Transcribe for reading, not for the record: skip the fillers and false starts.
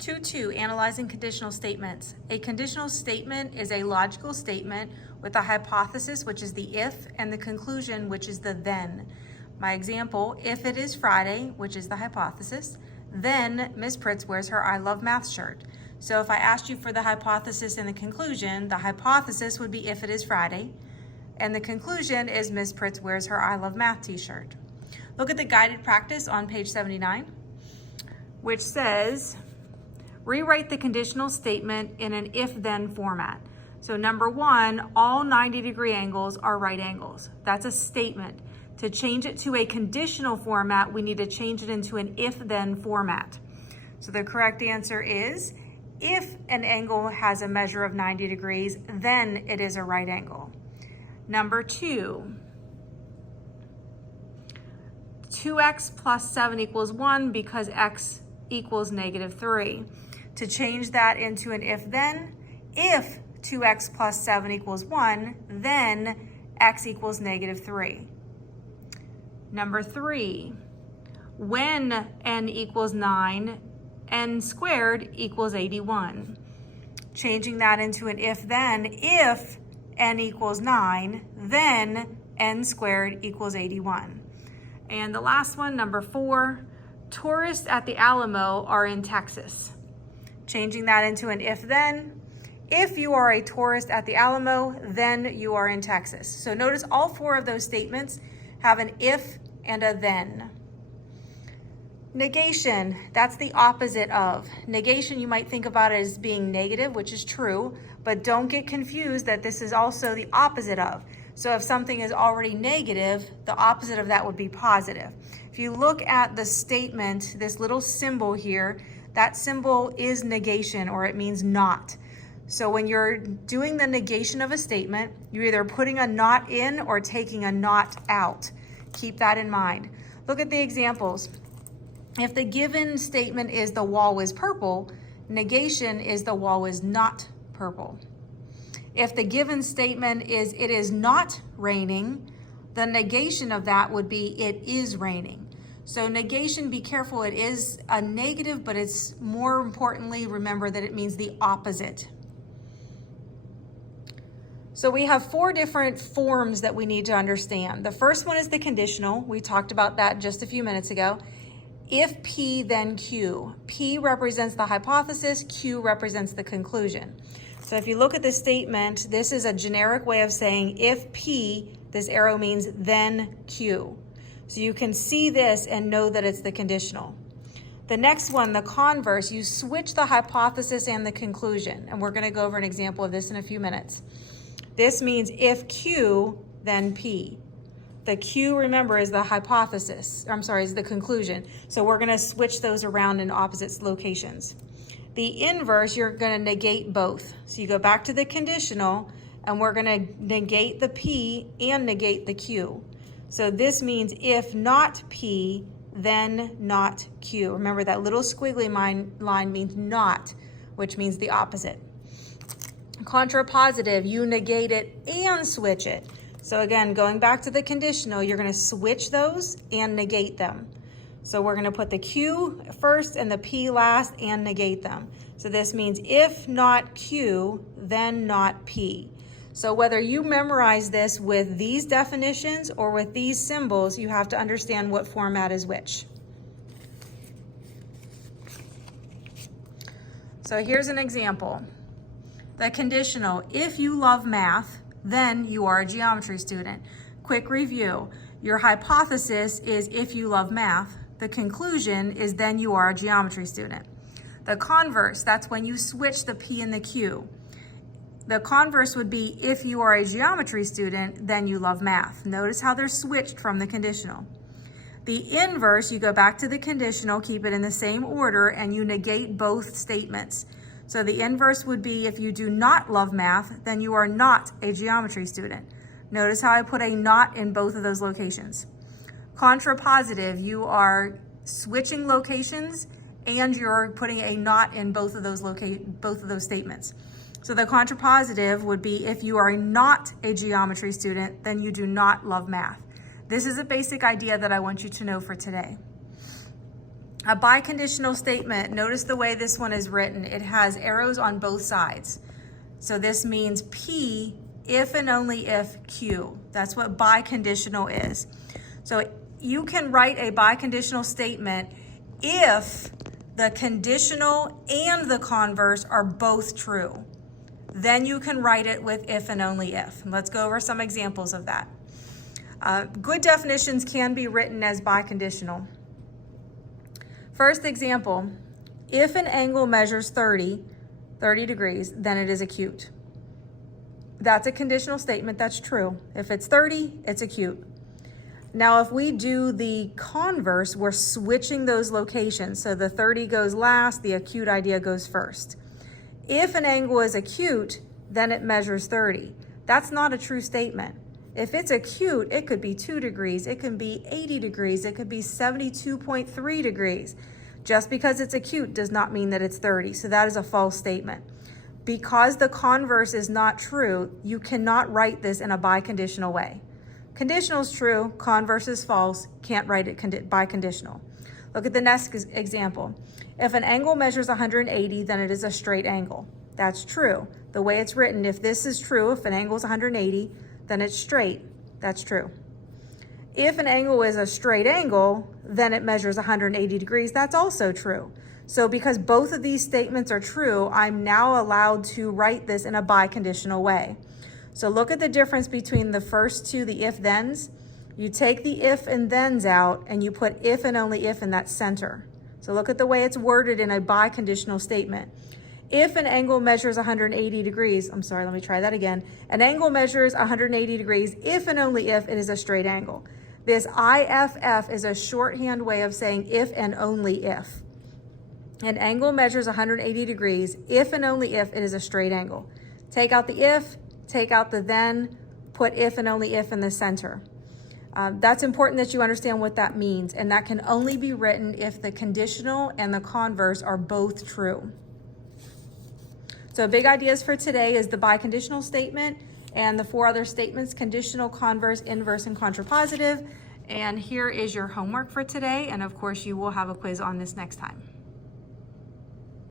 2.2, analyzing conditional statements. A conditional statement is a logical statement with a hypothesis, which is the if, and the conclusion, which is the then. My example, if it is Friday, which is the hypothesis, then Ms. Pritz wears her I Love Math shirt. So if I asked you for the hypothesis and the conclusion, the hypothesis would be if it is Friday, and the conclusion is Ms. Pritz wears her I Love Math t-shirt. Look at the guided practice on page 79, which says, rewrite the conditional statement in an if-then format. So number one, all 90-degree angles are right angles. That's a statement. To change it to a conditional format, we need to change it into an if-then format. So the correct answer is, if an angle has a measure of 90 degrees, then it is a right angle. Number two, 2x plus 7 equals 1 because x equals -3. To change that into an if-then, if 2x plus 7 equals 1, then x equals -3. Number three, when n equals 9, n squared equals 81. Changing that into an if-then, if n equals 9, then n squared equals 81. And the last one, number four, tourists at the Alamo are in Texas. Changing that into an if-then, if you are a tourist at the Alamo, then you are in Texas. So notice all four of those statements have an if and a then. Negation, that's the opposite of. Negation, you might think about it as being negative, which is true, but don't get confused that this is also the opposite of. So if something is already negative, the opposite of that would be positive. If you look at the statement, this little symbol here, that symbol is negation, or it means not. So when you're doing the negation of a statement, you're either putting a not in or taking a not out. Keep that in mind. Look at the examples. If the given statement is the wall is purple, negation is the wall is not purple. If the given statement is it is not raining, the negation of that would be it is raining. So negation, be careful, it is a negative, but it's more importantly, remember that it means the opposite. So we have four different forms that we need to understand. The first one is the conditional. We talked about that just a few minutes ago. If P, then Q. P represents the hypothesis, Q represents the conclusion. So if you look at the statement, this is a generic way of saying if P, this arrow means then Q. So you can see this and know that it's the conditional. The next one, the converse, you switch the hypothesis and the conclusion. And we're gonna go over an example of this in a few minutes. This means if Q, then P. The Q, remember, is the hypothesis, is the conclusion. So we're gonna switch those around in opposite locations. The inverse, you're gonna negate both. So you go back to the conditional and we're gonna negate the P and negate the Q. So this means if not P, then not Q. Remember that little squiggly line means not, which means the opposite. Contrapositive, you negate it and switch it. So again, going back to the conditional, you're gonna switch those and negate them. So we're gonna put the Q first and the P last and negate them. So this means if not Q, then not P. So whether you memorize this with these definitions or with these symbols, you have to understand what format is which. So here's an example. The conditional, if you love math, then you are a geometry student. Quick review. Your hypothesis is if you love math. The conclusion is then you are a geometry student. The converse, that's when you switch the P and the Q. The converse would be if you are a geometry student, then you love math. Notice how they're switched from the conditional. The inverse, you go back to the conditional, keep it in the same order, and you negate both statements. So the inverse would be if you do not love math, then you are not a geometry student. Notice how I put a not in both of those locations. Contrapositive, you are switching locations and you're putting a not in both of those statements. So the contrapositive would be if you are not a geometry student, then you do not love math. This is a basic idea that I want you to know for today. A biconditional statement, notice the way this one is written. It has arrows on both sides. So this means P if and only if Q. That's what biconditional is. So you can write a biconditional statement if the conditional and the converse are both true. Then you can write it with if and only if. And let's go over some examples of that. Good definitions can be written as biconditional. First example, if an angle measures 30 degrees, then it is acute. That's a conditional statement, that's true. If it's 30, it's acute. Now, if we do the converse, we're switching those locations. So the 30 goes last, the acute idea goes first. If an angle is acute, then it measures 30. That's not a true statement. If it's acute, it could be 2 degrees, it can be 80 degrees, it could be 72.3 degrees. Just because it's acute does not mean that it's 30. So that is a false statement. Because the converse is not true, you cannot write this in a biconditional way. Conditional is true, converse is false, can't write it biconditional. Look at the next example. If an angle measures 180, then it is a straight angle. That's true. The way it's written, if this is true, if an angle is 180, then it's straight. That's true. If an angle is a straight angle, then it measures 180 degrees. That's also true. So because both of these statements are true, I'm now allowed to write this in a biconditional way. So look at the difference between the first two, the if-thens. You take the if and thens out and you put if and only if in that center. So look at the way it's worded in a biconditional statement. If an angle measures 180 degrees, let me try that again. An angle measures 180 degrees if and only if it is a straight angle. This IFF is a shorthand way of saying if and only if. An angle measures 180 degrees if and only if it is a straight angle. Take out the if, take out the then, put if and only if in the center. That's important that you understand what that means, and that can only be written if the conditional and the converse are both true. So big ideas for today is the biconditional statement and the 4 other statements: conditional, converse, inverse, and contrapositive. And here is your homework for today. And of course, you will have a quiz on this next time.